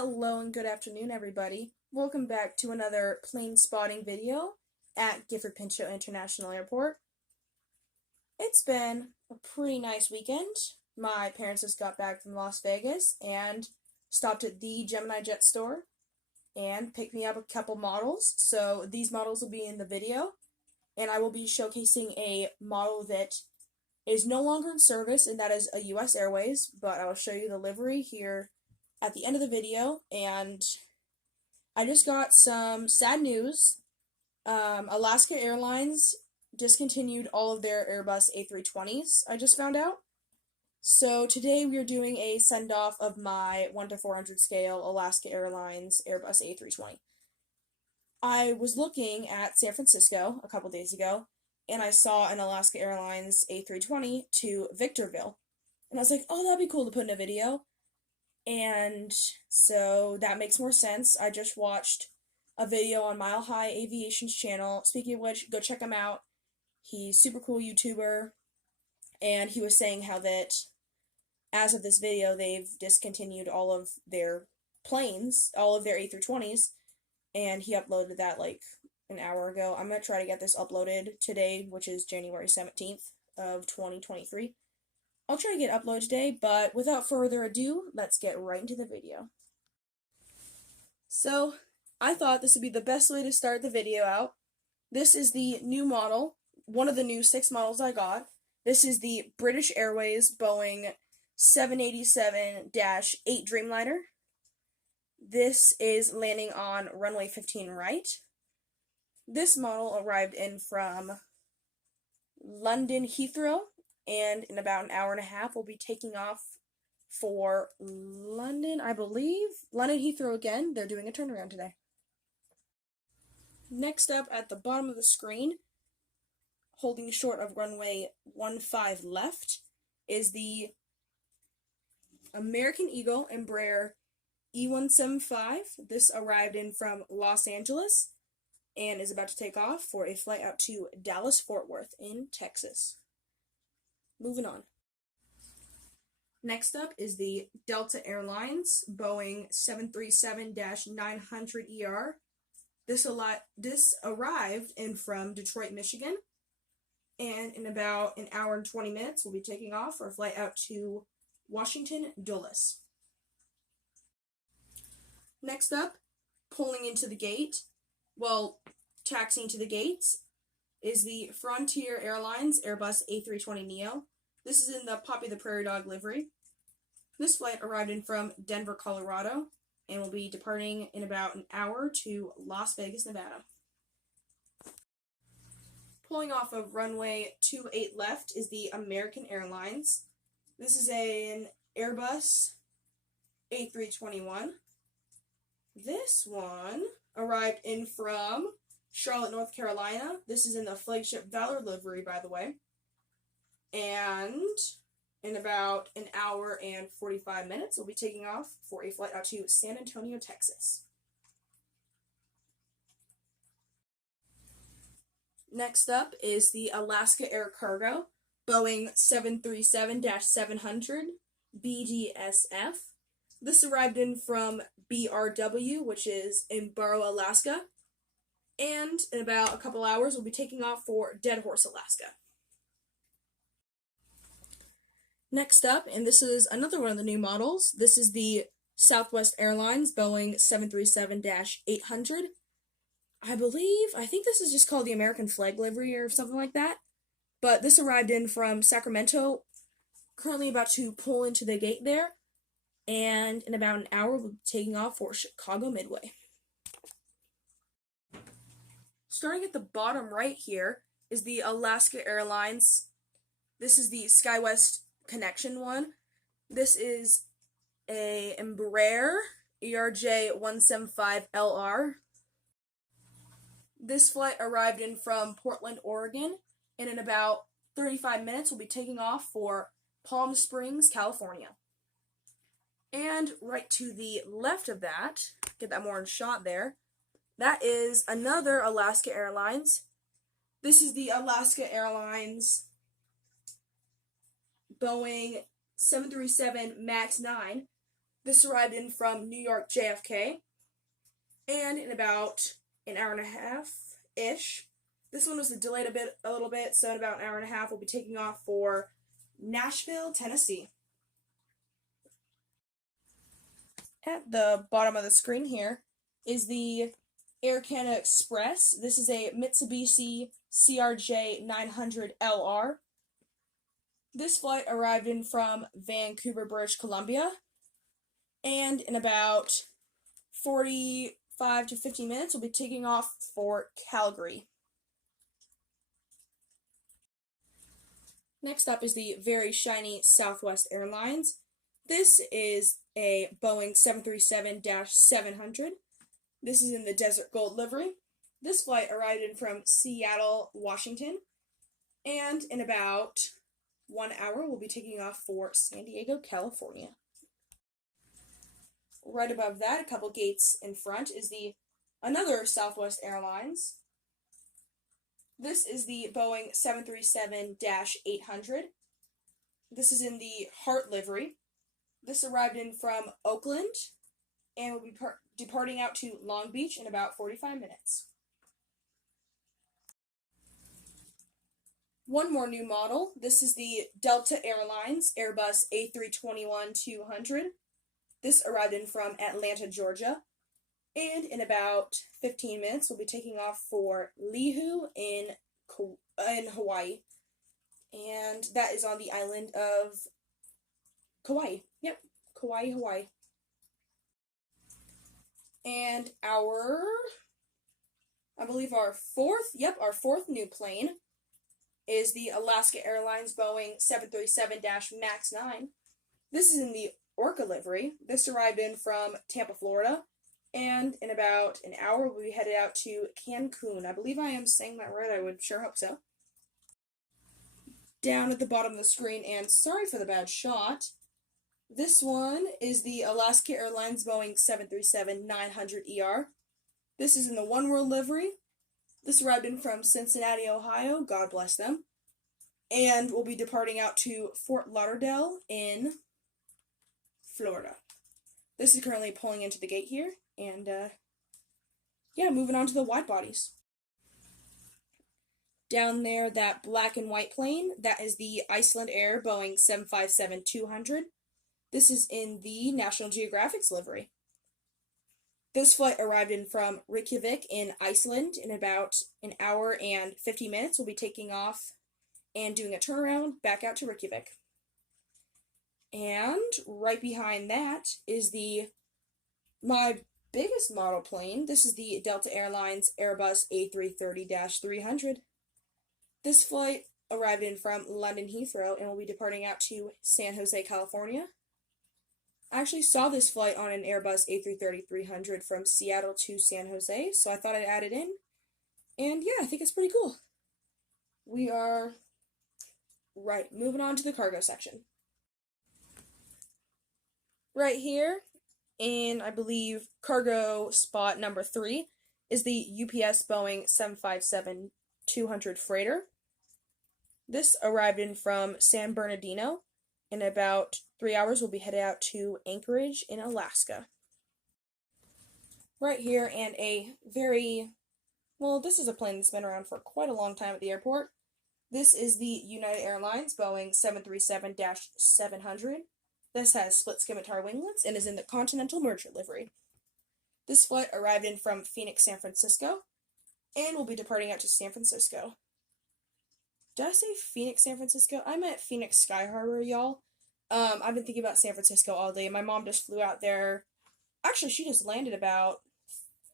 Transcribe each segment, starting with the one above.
Hello and good afternoon, everybody. Welcome back to another plane spotting video at Gifford Pinchot International Airport. It's been a pretty nice weekend. My parents just got back from Las Vegas and stopped at the Gemini Jet store and picked me up a couple models. So these models will be in the video, and I will be showcasing a model that is no longer in service, and that is a US Airways, but I will show you the livery here at the end of the video. And I just got some sad news. Alaska Airlines discontinued all of their Airbus A320s, I just found out. So today we are doing a send-off of my 1:400 scale Alaska Airlines Airbus A320. I was looking at San Francisco a couple days ago, and I saw an Alaska Airlines A320 to Victorville. And I was like, oh, that'd be cool to put in a video. And so that makes more sense. I just watched a video on Mile High Aviation's channel. Speaking of which, go check him out. He's super cool YouTuber. And he was saying how that as of this video, they've discontinued all of their planes, all of their A320s. And he uploaded that like an hour ago. I'm going to try to get this uploaded today, which is January 17th of 2023. I'll try to get uploaded today, but without further ado, let's get right into the video. So, I thought this would be the best way to start the video out. This is the new model, one of the new 6 models I got. This is the British Airways Boeing 787-8 Dreamliner. This is landing on runway 15 right. This model arrived in from London Heathrow, and in about an hour and a half, we'll be taking off for London, I believe. London Heathrow again. They're doing a turnaround today. Next up at the bottom of the screen, holding short of runway 15 left, is the American Eagle Embraer E175. This arrived in from Los Angeles and is about to take off for a flight out to Dallas-Fort Worth in Texas. Moving on. Next up is the Delta Airlines Boeing 737-900ER. This arrived in from Detroit, Michigan, and in about an hour and 20 minutes, we'll be taking off for a flight out to Washington Dulles. Next up, pulling into the gate, taxiing to the gates, is the Frontier Airlines Airbus A320neo. This is in the Poppy the Prairie Dog livery. This flight arrived in from Denver, Colorado, and will be departing in about an hour to Las Vegas, Nevada. Pulling off of runway 28 left is the American Airlines. This is an Airbus A321. This one arrived in from Charlotte, North Carolina. This is in the Flagship Valor livery, by the way. And in about an hour and 45 minutes, we'll be taking off for a flight out to San Antonio, Texas. Next up is the Alaska Air Cargo Boeing 737-700 BDSF. This arrived in from BRW, which is in Barrow, Alaska. And in about a couple hours, we'll be taking off for Dead Horse, Alaska. Next up, and this is another one of the new models, this is the Southwest Airlines Boeing 737-800. I think this is just called the American flag livery or something like that. But this arrived in from Sacramento, currently about to pull into the gate there. And in about an hour, we'll be taking off for Chicago Midway. Starting at the bottom right here is the Alaska Airlines. This is the SkyWest Connection one. This is a Embraer ERJ-175LR. This flight arrived in from Portland, Oregon, and in about 35 minutes, we'll be taking off for Palm Springs, California. And right to the left of that, get that more in shot there, that is another Alaska Airlines. This is the Alaska Airlines Boeing 737 MAX 9. This arrived in from New York JFK, and in about an hour and a half-ish. This one was delayed a little bit, so in about an hour and a half, we'll be taking off for Nashville, Tennessee. At the bottom of the screen here is the Air Canada Express. This is a Mitsubishi CRJ 900LR. This flight arrived in from Vancouver, British Columbia, and in about 45 to 50 minutes, we'll be taking off for Calgary. Next up is the very shiny Southwest Airlines. This is a Boeing 737-700. This is in the Desert Gold livery. This flight arrived in from Seattle, Washington, and in about 1 hour, we'll be taking off for San Diego, California. Right above that, a couple gates in front, is another Southwest Airlines. This is the Boeing 737-800. This is in the Heart livery. This arrived in from Oakland and will be departing out to Long Beach in about 45 minutes. One more new model. This is the Delta Airlines Airbus A321-200. This arrived in from Atlanta, Georgia. And in about 15 minutes, we'll be taking off for Lihu in Hawaii. And that is on the island of Kauai. Yep, Kauai, Hawaii. And our fourth new plane is the Alaska Airlines Boeing 737-MAX 9. This is in the Orca livery. This arrived in from Tampa, Florida. And in about an hour, we'll be headed out to Cancun. I believe I am saying that right. I would sure hope so. Down at the bottom of the screen, and sorry for the bad shot, this one is the Alaska Airlines Boeing 737-900ER. This is in the One World livery. This arrived in from Cincinnati, Ohio. God bless them. And we'll be departing out to Fort Lauderdale in Florida. This is currently pulling into the gate here. And, moving on to the wide bodies. Down there, that black and white plane, that is the Iceland Air Boeing 757-200. This is in the National Geographic's livery. This flight arrived in from Reykjavik in Iceland in about an hour and 50 minutes. We'll be taking off and doing a turnaround back out to Reykjavik. And right behind that is my biggest model plane. This is the Delta Airlines Airbus A330-300. This flight arrived in from London Heathrow and will be departing out to San Jose, California. I actually saw this flight on an Airbus A330-300 from Seattle to San Jose, so I thought I'd add it in. And yeah, I think it's pretty cool. We are moving on to the cargo section. Right here, in, I believe, cargo spot number 3, is the UPS Boeing 757-200 freighter. This arrived in from San Bernardino. In about 3 hours, we'll be headed out to Anchorage in Alaska. Right here, and this is a plane that's been around for quite a long time at the airport. This is the United Airlines Boeing 737-700. This has split scimitar winglets and is in the Continental Merchant livery. This flight arrived in from Phoenix, San Francisco, and will be departing out to San Francisco. Did I say Phoenix, San Francisco? I meant Phoenix Sky Harbor, y'all. I've been thinking about San Francisco all day. My mom just flew out there. Actually, she just landed about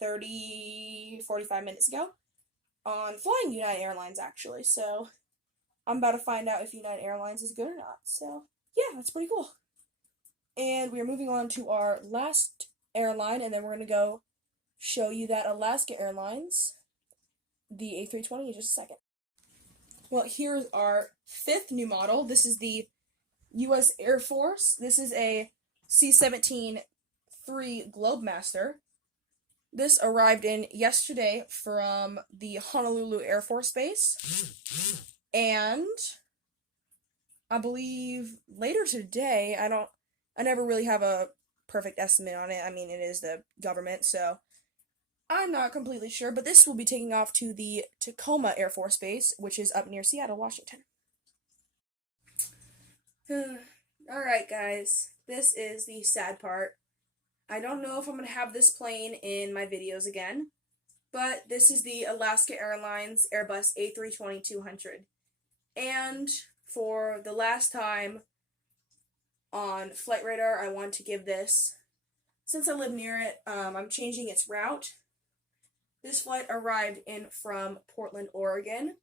45 minutes ago on flying United Airlines, actually. So I'm about to find out if United Airlines is good or not. So yeah, that's pretty cool. And we are moving on to our last airline, and then we're going to go show you that Alaska Airlines, the A320, in just a second. Well, here's our 5th new model. This is the U.S. Air Force. This is a C-17-3 Globemaster. This arrived in yesterday from the Honolulu Air Force Base. And I believe later today, I never really have a perfect estimate on it. I mean, it is the government, so I'm not completely sure, but this will be taking off to the Tacoma Air Force Base, which is up near Seattle, Washington. Alright, guys, this is the sad part. I don't know if I'm going to have this plane in my videos again, but this is the Alaska Airlines Airbus A320-200. And for the last time on Flight Radar, I want to give this, since I live near it, I'm changing its route. This flight arrived in from Portland, Oregon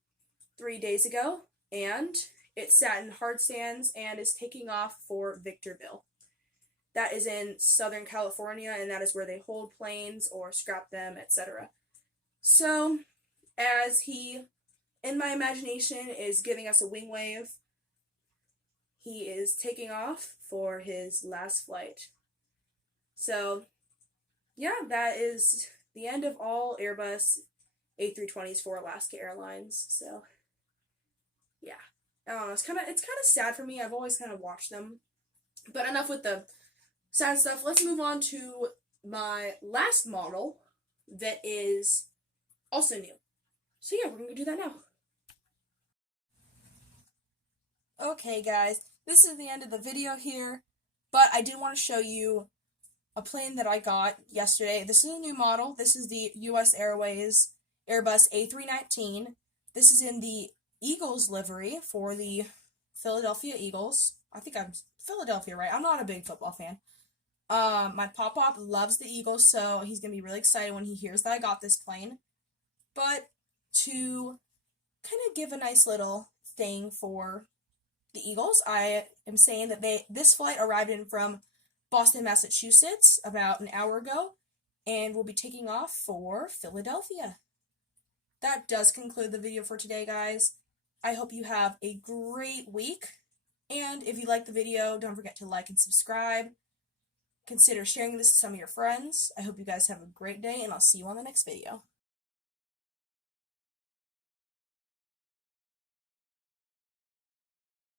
3 days ago, and it sat in hard stands and is taking off for Victorville. That is in Southern California, and that is where they hold planes or scrap them, etc. So, as he, in my imagination, is giving us a wing wave, he is taking off for his last flight. So, yeah, that is the end of all Airbus A320s for Alaska Airlines. So, yeah. I don't know, it's kind of sad for me. I've always kind of watched them. But enough with the sad stuff. Let's move on to my last model that is also new. So yeah, we're going to do that now. Okay, guys, this is the end of the video here, but I did want to show you a plane that I got yesterday. This is a new model. This is the US Airways Airbus A319. This is in the Eagles livery for the Philadelphia Eagles. I think I'm Philadelphia, right? I'm not a big football fan. My pop-pop loves the Eagles, so he's going to be really excited when he hears that I got this plane. But to kind of give a nice little thing for the Eagles, I am saying that this flight arrived in from Boston, Massachusetts about an hour ago, and will be taking off for Philadelphia. That does conclude the video for today, guys. I hope you have a great week, and if you like the video, don't forget to like and subscribe. Consider sharing this to some of your friends. I hope you guys have a great day, and I'll see you on the next video.